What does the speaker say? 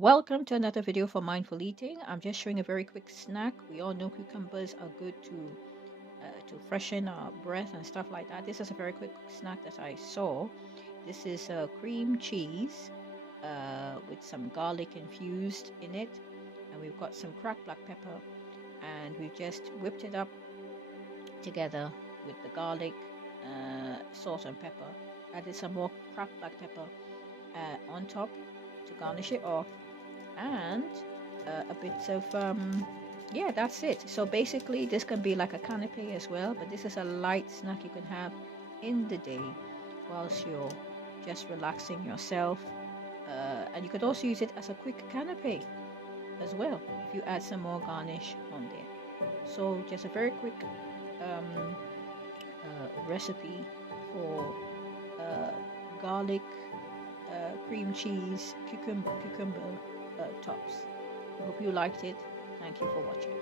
Welcome to another video for mindful eating. I'm just showing a very quick snack. We all know cucumbers are good to freshen our breath and stuff like that. This is a very quick snack that I saw. This is cream cheese with some garlic infused in it, and we've got some cracked black pepper, and we've just whipped it up together with the garlic, salt and pepper. Added some more cracked black pepper on top to garnish it off, and a bit of yeah, that's it. So basically this can be like a canapé as well, but this is a light snack you can have in the day whilst you're just relaxing yourself, and you could also use it as a quick canapé as well if you add some more garnish on there. So just a very quick recipe for garlic, cream cheese, cucumber tops. I hope you liked it. Thank you for watching.